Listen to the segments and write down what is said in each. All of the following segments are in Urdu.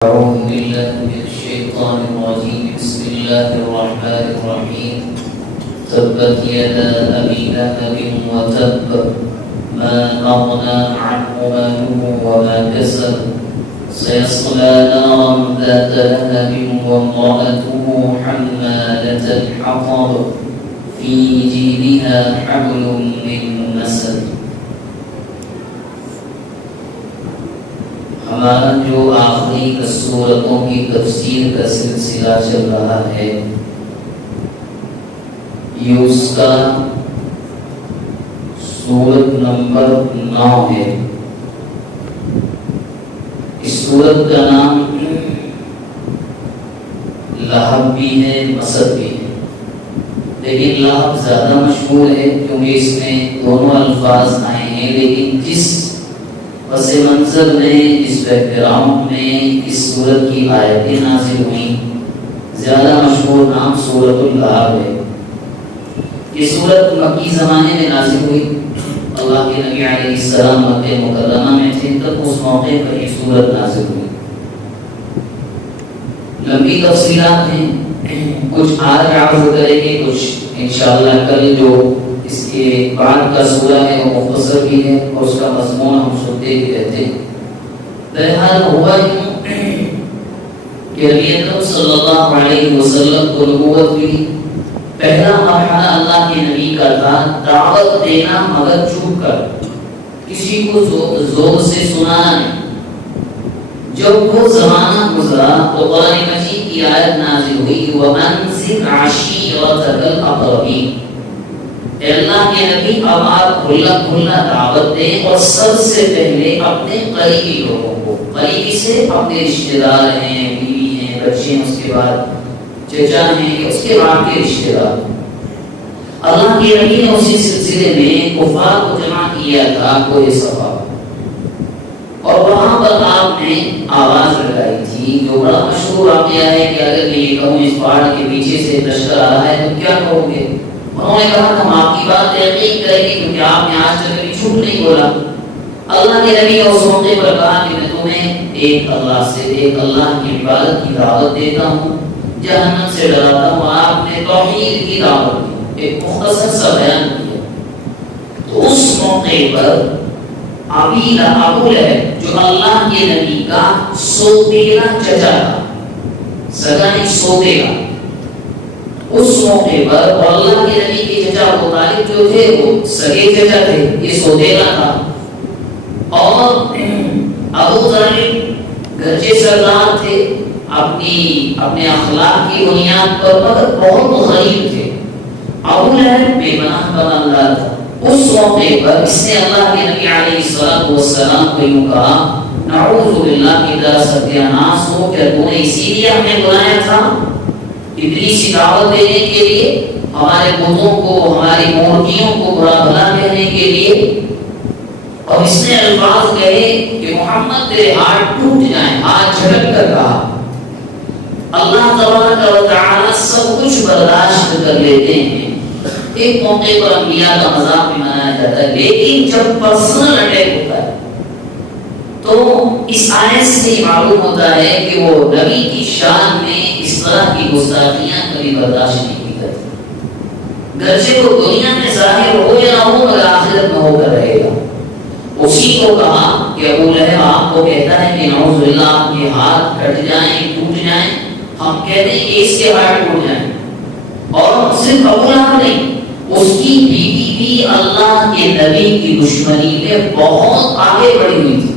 أعوذ بالله من الشيطان الرجيم. بسم الله الرحمن الرحيم. تبت يدا أبي لهب وتب ما أغنى عنه ماله وما كسب سيصلى نارا ذات لهب وامرأته حمالة الحطب في جيدها حبل من مسد. ہمارا جو آخری صورتوں کی تفسیر کا سلسلہ چل رہا ہے یہ اس کا سورت نمبر 9 ہے. اس سورت کا نام لہب بھی ہے مسد بھی ہے، لیکن لہب زیادہ مشہور ہے کیونکہ اس میں دونوں الفاظ آئے ہیں، لیکن جس پس منظر میں اس بیک گراؤنڈ میں اس سورت کی آیتیں نازل ہوئیں زیادہ مشہور نام سورت اللہب ہے. یہ سورت مکی زمانے میں نازل ہوئی، اللہ کے نبی علیہ السلام مکہ مکرمہ میں تھے تب اس موقع پر یہ سورت نازل ہوئی. لمبی تفصیلات ہیں، کچھ آج عرض کریں گے، کچھ انشاءاللہ کل جو اس کے بعد کا سورہ ہے وہ مختصر بھی ہے اور اس کا مضمون ہم سنتے ہی رہتے ہیں. بہرحال ہوا یوں کہ نبی اکرم صلی اللہ علیہ وسلم کو نبوت ہوئی. پہلا مرحلہ اللہ کے نبی کا تھا دعوت دینا مگر چھپ کر، کسی کو زور سے سنانا نہیں. جب وہ زمانہ گزرا تو قرآن مجید کی آیت نازل ہوئی وَأَنذِرْ عَشِيرَتَكَ الْأَقْرَبِينَ. اے اللہ کے نبی اب آپ کھلا کھلا دعوت دیں اور سب سے پہلے اپنے قریبی لوگوں کو، قریبی سے اپنے رشتہ دار ہیں، بیوی ہیں، بچے ہیں، اس کے بعد چچا ہیں، اس کے بعد کے رشتہ دار. اللہ کے نبی نے اسی سلسلے میں کفار کو جمع کیا تھا کوہ صفا، اور وہاں پر آپ نے آواز لگائی تھی جو بڑا مشہور واقعہ ہے کہ اگر میں یہ کہوں اس پہاڑ کے پیچھے سے لشکر آ رہا ہے تو کیا کہو گے؟ انہوں نے کہا ہم آپ کی بات یقین کریں گے کیونکہ آپ نے آج تک کبھی جھوٹ نہیں بولا. اللہ کے نبی نے اس موقع پر کہا کہ میں تمہیں ایک اللہ کی عبادت کی دعوت دیتا ہوں، جہنم سے ڈراتا ہوں. آپ نے توحید کی دعوت دی، ایک مختصر سا بیان کیا. تو اس موقع پر ابو لہب جو اللہ کے نبی کا سوتیلا چچا تھا، سگا نہیں سوتیلا، اس موقع پر اور اللہ کے نبی کے چچا ابو طالب جو تھے وہ سگے چچا تھے، یہ سوتیلا تھا. اور ابو طالب گھرچے سردار تھے اپنے اخلاق کی بنیاد پر، مگر بہت غریب تھے. ابو لہب بے پناہ مالدار تھا. اس موقع پر اس نے اللہ کے نبی علیہ السلام کو یوں کہا نعوذ باللہ کی طرح ستیہ ناس ہو، کیا تو نے اسی لیے ہمیں بلایا تھا ابلیسی دعوت دینے کے لیے، ہمارے بتوں کو ہماری مورتیوں کو برا بھلا کہنے کے لیے؟ اور اس نے الفاظ کہے کہ محمد تیرے ہاتھ ٹوٹ جائیں، ہاتھ جھٹک کر کہا. اللہ تبارک و تعالی سب کچھ برداشت کر لیتے ہیں. ایک موقع پر انبیاء کا مذاق بھی منایا جاتا ہے، لیکن جب پرسنل اٹیک ہوتا ہے تو اس آیت سے معلوم ہوتا ہے کہ وہ نبی کی شان میں اس طرح کی گستاخیاں کبھی برداشت نہیں کی کرتے. گرچہ وہ دنیا میں ظاہر ہو یا نہ ہو مگر آخرت میں ہو کر رہے گا. اسی کو کہا کہ ابو لہب آپ کو کہتا ہے کہ نعوذ باللہ آپ کے ہاتھ کٹ جائیں، ٹوٹ جائیں. ہم کہتے ہیں کہ اس کے ہاتھ ٹوٹ جائیں. اور صرف ابو لہب نہیں، اس کی بیوی بھی اللہ کے نبی کی دشمنی میں بہت آگے بڑھی ہوئی تھی.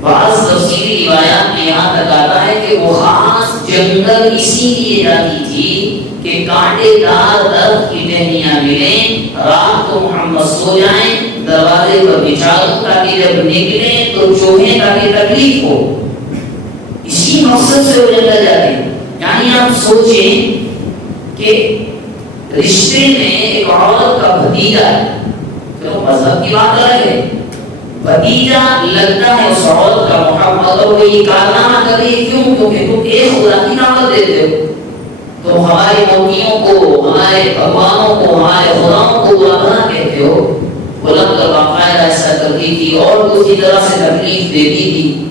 بعض تفسیری روایات میں یہاں تک آتا ہے کہ وہ خاص جنگل اسی لیے جاتی تھی کہ کانٹے دار درخت کی ٹہنیاں ملیں، رات کو محمد سو جائیں، دروازے پر بچھا دوں تاکہ جب نکلیں تو چوہیں تاکہ تکلیف ہو. اسی مقصد سے وہ جگہ جاتے. یعنی آپ سوچیں کہ رشتے میں ایک عورت کا بھتیجا ہے، تو مذہب کی بات الگ ہے، بھتیجا لگتا ہے اس عورت کا محمد، اور وہ یہ کارنامہ کر رہی ہے. کیوں؟ کیونکہ تم ایک خدا کی دعوت دیتے ہو، تو ہماری مورتیوں کو، ہمارے بھگوانوں کو، ہمارے خداؤں کو برا بھلا کہتے ہو. وہ لگ کر باقاعدہ ایسا کرتی تھی اور دوسری طرح سے تکلیف دیتی تھی.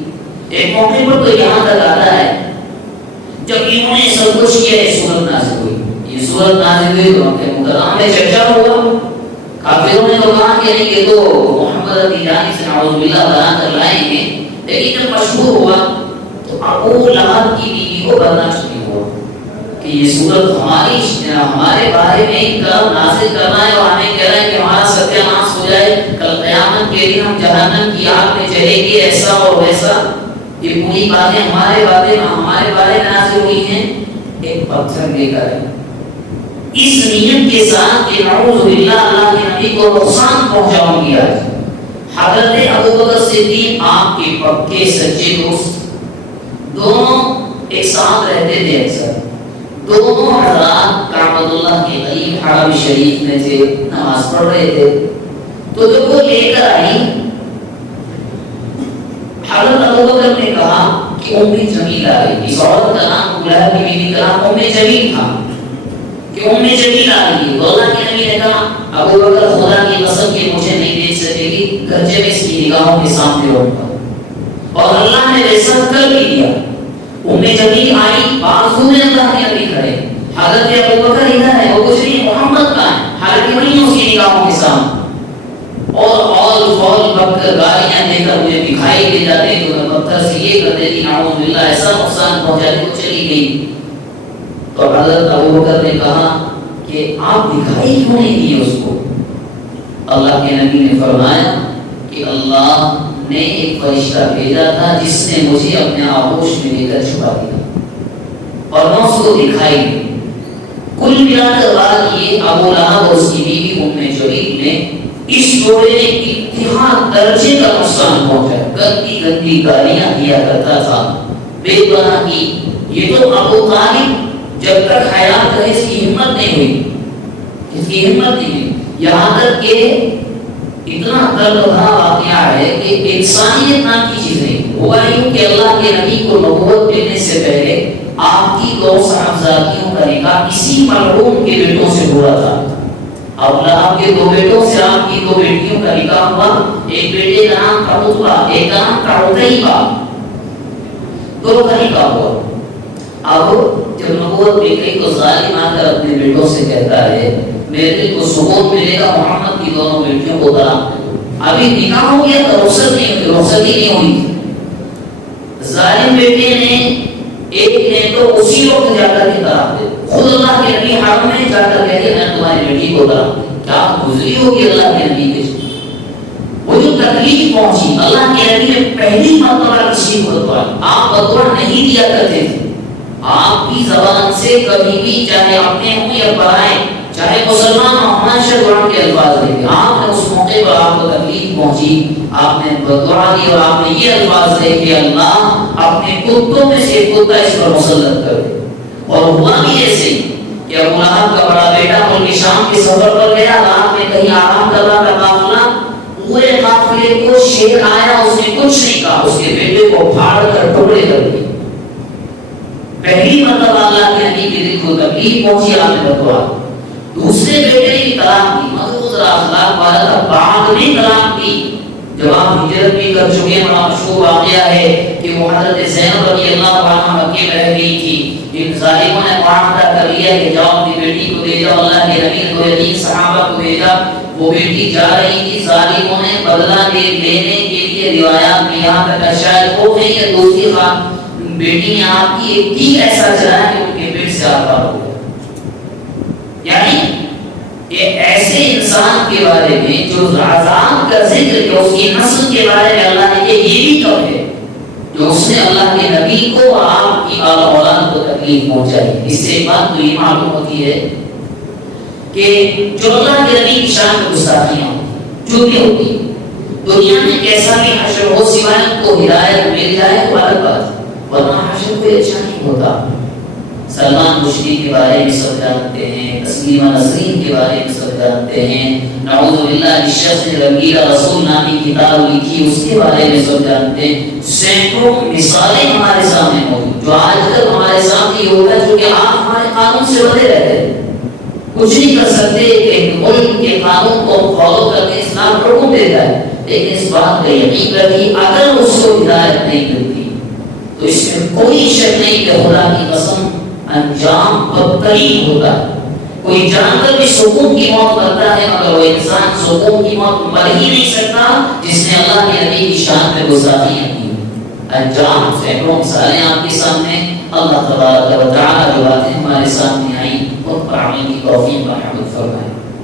ایک موقع پر تو یہاں تک آتا ہے جب انہوں نے سب کچھ کیا یہ سورت نازل ہوئی، یہ سورت نازل ہوئی تو مکہ مکرمہ میں چرچا ہوا، کافروں نے تو کہا کہ نہیں یہ تو محمد کی جانب سے نعوذ باللہ بنا کر لائے ہیں، لیکن جب مشہور ہوا تو ابو لہب کی بیوی کو برداشت نہیں ہوا کہ یہ سورت ہمارے بارے میں کلام نازل کرنا ہے اور ہمیں کہہ رہا ہے کہ ہمارا ستیہ ناش ہو جائے، کل قیامت کے دن ہم جہنم کی آگ میں جلیں گے، ایسا اور ویسا، یہ پوری باتیں ہمارے بارے میں نازل ہوئی ہیں، ایک پتھر لے کر اس نیت کے ساتھ کہ نعوذ باللہ اللہ کے نبی کو نقصان پہنچاؤں گی آج۔ حضرت ابوبکر صدیق آپ کے پکے سچے دوست، دونوں ایک ساتھ رہتے تھے، اکثر دونوں حضرات کعبۃ اللہ کے قریب حرم شریف میں تھے، نماز پڑھ رہے تھے، تو جب وہ لے کر آئی حضرت ابوبکر نے کہا کہ ام جمیل آ گئی، اس عورت کا نام ابوالہب کی بیوی کا نام ام جمیل تھا کہ ام جمیل آ گئی، تو اللہ کے نبی نے کہا ابوبکر خدا کی قسم کہ مجھے نہیں دیکھ سکے گی، گرچہ میں اس کی نگاہوں کے سامنے رہوں گا، اور اللہ نے ویسا کر بھی دیا۔ ام جمیل آئی، بازو میں اللہ کے نبی کھڑے، حضرت ابوبکر ادھر ہے، وہ کچھ نہیں محمد کا ہے، حالانکہ وہی اس کی نگاہوں کے سامنے، اور فول بکر گالیاں دے کر مجھے دکھائی دے جاتے تو میں پتھر سے یہ کر دیتی نعوذ باللہ، ایسا نقصان پہنچاتی وہ چلی گئی۔ تو حضرت ابوبکر نے کہا کہ آپ دکھائی کیوں نہیں دی اس کو؟ اللہ کے نبی نے فرمایا کہ اللہ نے ایک فرشتہ بھیجا تھا جس نے مجھے اپنے آغوش میں لے کر چھپا دیا اور میں اس کو دکھائی دی۔ کل ملا کر بات یہ ابو لہب اور اس کی بیوی ام جمیل نے اس جوڑے نے انتہا درجے کا نقصان پہنچا، گندی گندی گالیاں دیا کرتا تھا، بے پناہ کی۔ یہ تو ابو طالب جب تک حیات رہے اس کی ہمت نہیں ہوئی، یہاں تک کہ اتنا درد بھرا واقعہ ہے کہ انسانیت نام کی چیز نہیں۔ ہوا یوں کہ اللہ کے نبی کو نبوت ملنے سے پہلے آپ کی دو صاحبزادیوں کا نکاح اسی مرحوم کے بیٹوں سے ہوا تھا۔ اب آپ کے دو بیٹوں سے آپ کی دو بیٹیوں کا نکاح ہوا، ایک بیٹے کا نام تھا عتبہ، ایک کا نام تھا عتیبہ، دو کا نکاح ہوا۔ اب جب نبوت مل گئی تو ظالم آ کر اپنے بیٹوں سے کہتا ہے میرے دل کو سکون ملے گا محمد کی دونوں بیٹیوں کو طلاق دے دو۔ ابھی نکاح ہو گیا تو رخصت نہیں ہوئی۔ ظالم بیٹے نے ایک نے تو اسی وقت جا کر کے طلاق دے، خود اللہ کے نبی حرم میں جا کر کہتے میں تمہاری بیٹی کو طلاق دے۔ کیا گزری ہوگی اللہ کے نبی کے، وہ جو تکلیف پہنچی۔ اللہ کے نبی نے پہلی مرتبہ کسی کو بدعا، آپ بدعا نہیں دیا کرتے تھے، آپ کی زبان سے کبھی بھی چاہے اپنے ہوں یا پرائے، چاہے مسلمان ہمیشہ قرآن کے الفاظ لیں گے۔ آپ نے اس موقع پر آپ کو تکلیف پہنچی، آپ نے بدعا دی اور آپ نے یہ الفاظ لے کہ اللہ اپنے کتوں میں سے ایک کتا اس پر مسلط کر دے۔ اور ہوا بھی ایسے کہ ابو لہب کا بڑا بیٹا ملک شام کے سفر پر گیا، رات میں کہیں آرام کر رہا تھا، قافلہ پورے قافلے کو شیر آیا، اس نے کچھ نہیں کہا، اس کے بیٹے کو پھاڑ کر ٹکڑے کر دیے۔ پہلی مرتبہ اللہ کے نبی کے دل کو تکلیف پہنچی، آپ نے بدعا۔ دوسرے بیٹے کی طلاق دی، مگر وہ ذرا اخلاق والا تھا، بعد میں طلاق دی جب آپ ہجرت بھی کر چکے۔ بڑا مشہور واقعہ ہے کہ وہ حضرت زینب رضی اللہ عنہا مکے میں رہ گئی تھی، ان ظالموں نے معاہدہ کر لیا کہ جاؤ اپنی بیٹی کو لے جاؤ، اللہ کے نبی کو یتیم صحابہ کو بھیجا، وہ بیٹی جا رہی تھی، ظالموں نے بدلہ لینے کے لیے روایات میں یہاں تک شاید ہو گئی یا دوسری بیٹی نے آپ کی ایک تیر ایسا چلایا کہ ان کے پیٹ سے آر پار ہو گیا۔ یعنی کہ ایسے انسان کے بارے میں جو عذاب کا ذکر کہ اس کی نسل کے بارے میں اللہ نے یہ بھی کہا ہے جو اس نے اللہ کے نبی کو اور آپ کی اولاد کو تکلیف پہنچائی۔ اس سے بات تو یہ معلوم ہوتی ہے کہ جو اللہ کے نبی کی شان میں گستاخیاں چوری ہوتی، دنیا میں کیسا بھی حشر ہو سوائے ان کو ہدایت مل جائے تو الگ بات، ورنہ حشر کوئی اچھا نہیں ہوتا۔ سلمان رشدی کے بارے میں سب جانتے ہیں، تسلیمہ نسرین کے بارے میں سب جانتے ہیں، نعوذ باللہ الشخص نے رنگیلا رسول نامی کتاب لکھی اس کے بارے میں سب جانتے ہیں۔ سینکڑوں مثالیں ہمارے سامنے موجود جو آج تک ہمارے سامنے یہ ہوتا ہے، جو کہ آپ ہمارے قانون سے بندے رہتے ہیں، کچھ نہیں کر سکتے کہ ملک کے قانون کو فالو کر کے اسلام حکم دیتا ہے، لیکن اس بات کا یقین رکھیے اگر اس کو ہدایت نہیں ملتی تو اس میں کوئی شک نہیں کہ خدا کی قسم انجام بدترین ہوتا ہے. کوئی جانور بھی سکون کی موت مرتا ہے مگر وہ انسان سکون کی موت مر ہی نہیں سکتا جس نے اللہ کے نبی کی شان میں گستاخیاں کی. انجام سینکڑوں مثالیں آپ کے سامنے اللہ تبارک و تعالی کی باتیں ہمارے سامنے آئیں اور پر عمل کی توفیق مرحمت فرمائے.